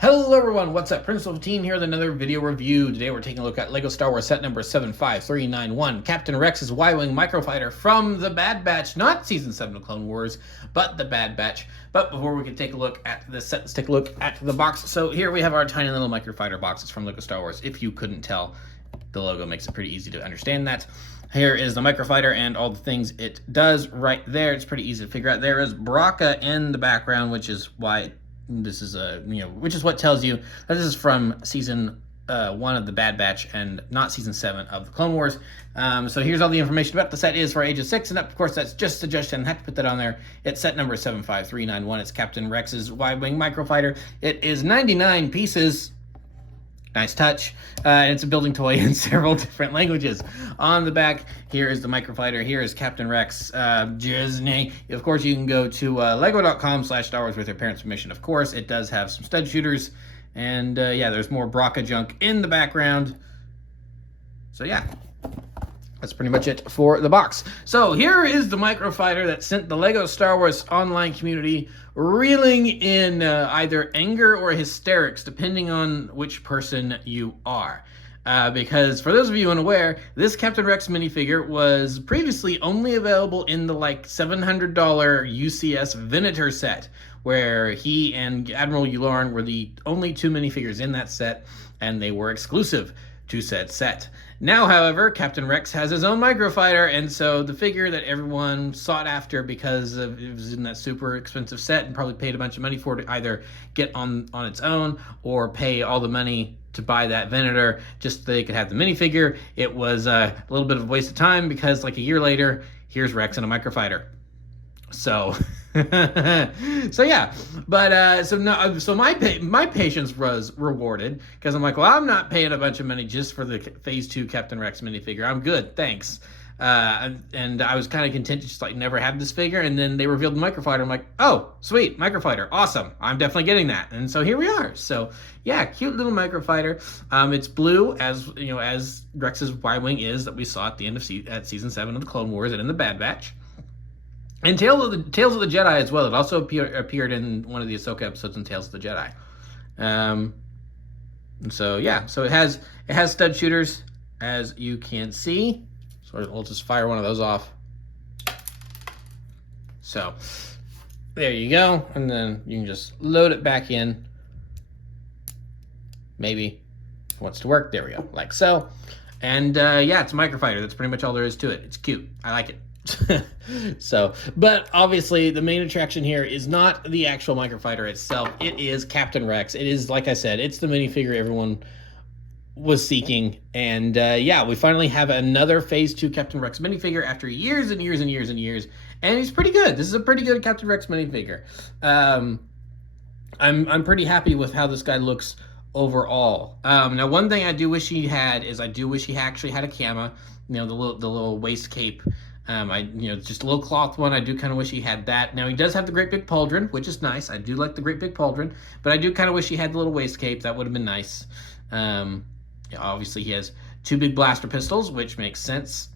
Hello everyone, what's up? Prince15 here with another video review. Today we're taking a look at LEGO Star Wars set number 75391, Captain Rex's Y-Wing Microfighter from the Bad Batch, not Season 7 of Clone Wars, but the Bad Batch. But before we can take a look at the set, let's take a look at the box. So here we have our tiny little Microfighter boxes from LEGO Star Wars. If you couldn't tell, the logo makes it pretty easy to understand that. Here is the Microfighter and all the things it does right there. It's pretty easy to figure out. There is Braca in the background, which is why this is which is what tells you that this is from season 1 of the Bad Batch and not season 7 of the Clone Wars. So here's all the information about the set is for ages 6 and up. Of course, that's just a suggestion. I have to put that on there. It's set number 75391. It's Captain Rex's Y-Wing Microfighter. It is 99 pieces. Nice touch. It's a building toy in several different languages. On the back, here is the Microfighter. Here is Captain Rex. Disney. Of course, you can go to lego.com/Star Wars with your parents' permission. Of course, it does have some stud shooters. And yeah, there's more Braca junk in the background. So yeah, that's pretty much it for the box. So here is the Microfighter that sent the LEGO Star Wars online community reeling in either anger or hysterics, depending on which person you are. Because for those of you unaware, this Captain Rex minifigure was previously only available in the like $700 UCS Venator set, where he and Admiral Yularen were the only two minifigures in that set, and they were exclusive to said set. Now, however, Captain Rex has his own Microfighter, and so the figure that everyone sought after because it was in that super expensive set and probably paid a bunch of money for it to either get on its own or pay all the money to buy that Venator just so they could have the minifigure. It was a little bit of a waste of time because like a year later, here's Rex in a Microfighter. So, so yeah, but so my patience was rewarded because I'm like, well, I'm not paying a bunch of money just for the Phase 2 Captain Rex minifigure. I'm good, thanks. And I was kind of content to just like never have this figure, and then they revealed the Microfighter. I'm like, oh, sweet, Microfighter, awesome. I'm definitely getting that, and so here we are. So yeah, cute little Microfighter. It's blue, as you know, as Rex's Y-Wing is that we saw at the end of season 7 of the Clone Wars and in the Bad Batch. And Tales of the Jedi as well. It also appeared in one of the Ahsoka episodes in Tales of the Jedi. So yeah, so it has stud shooters, as you can see. So we'll just fire one of those off. So there you go, and then you can just load it back in. Maybe if it wants to work. There we go, like so. And yeah, it's a Microfighter. That's pretty much all there is to it. It's cute. I like it. So, but obviously the main attraction here is not the actual Microfighter itself. It is Captain Rex. It is, like I said, it's the minifigure everyone was seeking. And yeah, we finally have another Phase 2 Captain Rex minifigure after years and years and years and years. And he's pretty good. This is a pretty good Captain Rex minifigure. I'm pretty happy with how this guy looks overall. Now, one thing I do wish he had is I do wish he actually had a camo. You know, the little waist cape. Just a little cloth one. I do kind of wish he had that. Now, he does have the great big pauldron, which is nice. I do like the great big pauldron, but I do kind of wish he had the little waist cape. That would have been nice. Obviously, he has two big blaster pistols, which makes sense.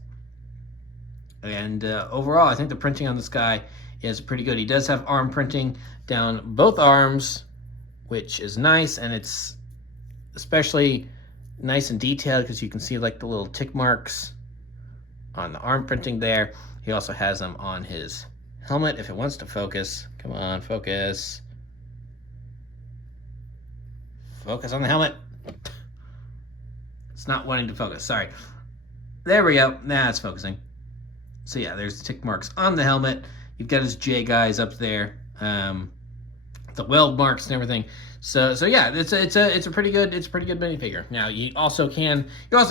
And overall, I think the printing on this guy is pretty good. He does have arm printing down both arms, which is nice, and it's especially nice and detailed because you can see like the little tick marks on the arm printing there. He also has them on his helmet if it wants to focus. Come on, focus. Focus on the helmet. It's not wanting to focus, sorry. There we go, now it's focusing. So yeah, there's the tick marks on the helmet. You've got his J guys up there. The weld marks and everything. So yeah, it's a pretty good minifigure. Now you also can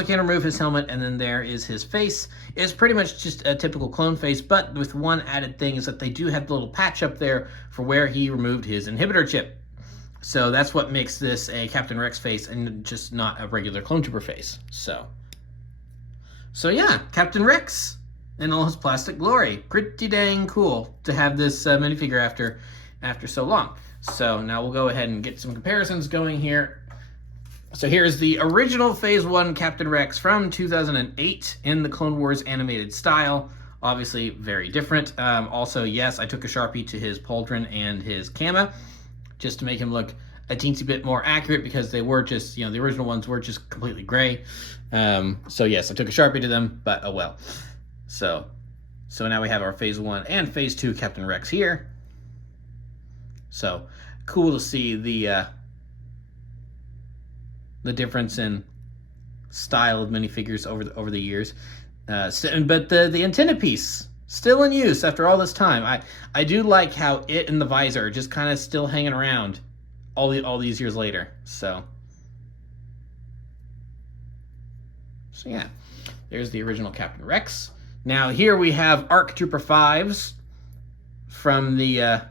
remove his helmet, and then there is his face. It's pretty much just a typical clone face, but with one added thing is that they do have the little patch up there for where he removed his inhibitor chip. So that's what makes this a Captain Rex face and just not a regular clone trooper face. So yeah, Captain Rex in all his plastic glory. Pretty dang cool to have this minifigure after so long. So now we'll go ahead and get some comparisons going here. So here's the original Phase 1 Captain Rex from 2008 in the Clone Wars animated style. Obviously very different. Also, yes, I took a Sharpie to his pauldron and his camo just to make him look a teensy bit more accurate because they were just, the original ones were just completely gray. So yes, I took a Sharpie to them, but oh well. So now we have our Phase 1 and Phase 2 Captain Rex here. So cool to see the difference in style of minifigures over the years. But the antenna piece still in use after all this time. I do like how it and the visor are just kind of still hanging around all these years later. So yeah, there's the original Captain Rex. Now here we have ARC Trooper 5s from the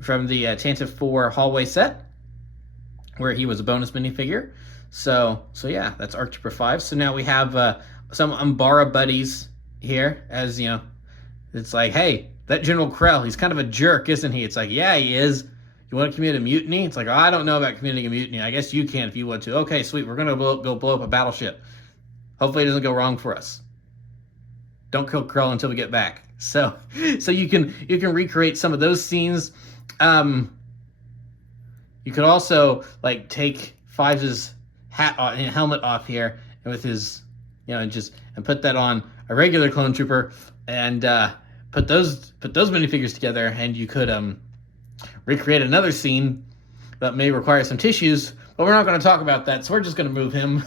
Tantive 4 hallway set, where he was a bonus minifigure. So yeah, that's ARC Trooper 5. So now we have some Umbara buddies here, as you know. It's like, hey, that General Krell, he's kind of a jerk, isn't he? It's like, yeah, he is. You want to commit a mutiny? It's like, oh, I don't know about committing a mutiny. I guess you can if you want to. Okay, sweet. We're going to go blow up a battleship. Hopefully it doesn't go wrong for us. Don't kill Krell until we get back. So you can recreate some of those scenes. You could also like take Fives' helmet off here and with his, and put that on a regular clone trooper and put those minifigures together, and you could recreate another scene that may require some tissues, but we're not going to talk about that, so we're just going to move him.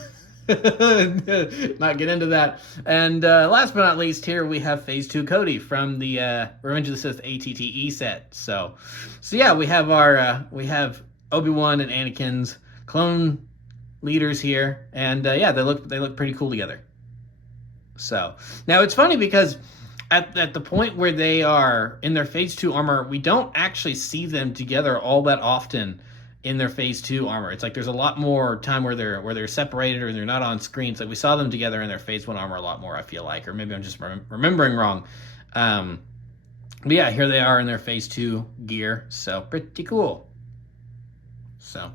Not get into that. And last but not least, here we have Phase 2 Cody from the Revenge of the Sith ATTE set. So yeah, we have our we have Obi-Wan and Anakin's clone leaders here, and yeah, they look pretty cool together. So now it's funny because at the point where they are in their Phase 2 armor, we don't actually see them together all that often in their Phase 2 armor. It's like there's a lot more time where they're separated or they're not on screen. It's like we saw them together in their Phase 1 armor a lot more, I feel like, or maybe I'm just remembering wrong. But yeah, here they are in their Phase 2 gear, so pretty cool. So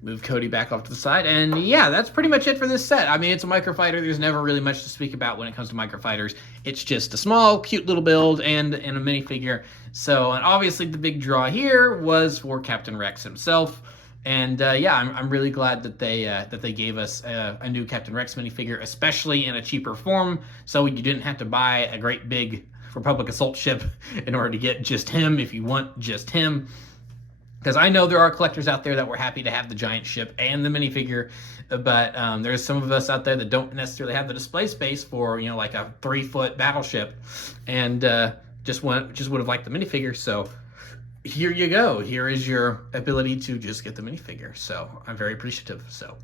move Cody back off to the side, and yeah, that's pretty much it for this set. I mean, it's a Microfighter. There's never really much to speak about when it comes to Microfighters. It's just a small, cute little build and a minifigure. So, and obviously the big draw here was for Captain Rex himself. And yeah, I'm really glad that they gave us a new Captain Rex minifigure, especially in a cheaper form, so you didn't have to buy a great big Republic assault ship in order to get just him if you want just him. Because I know there are collectors out there that were happy to have the giant ship and the minifigure, but there's some of us out there that don't necessarily have the display space for, like a 3-foot battleship, and just would have liked the minifigure. So here you go. Here is your ability to just get the minifigure. So I'm very appreciative. So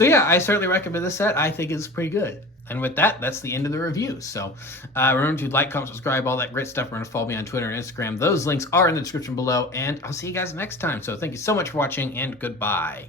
yeah, I certainly recommend this set. I think it's pretty good. And with that, that's the end of the review. So remember to like, comment, subscribe, all that great stuff. Remember to follow me on Twitter and Instagram. Those links are in the description below, and I'll see you guys next time. So thank you so much for watching, and goodbye.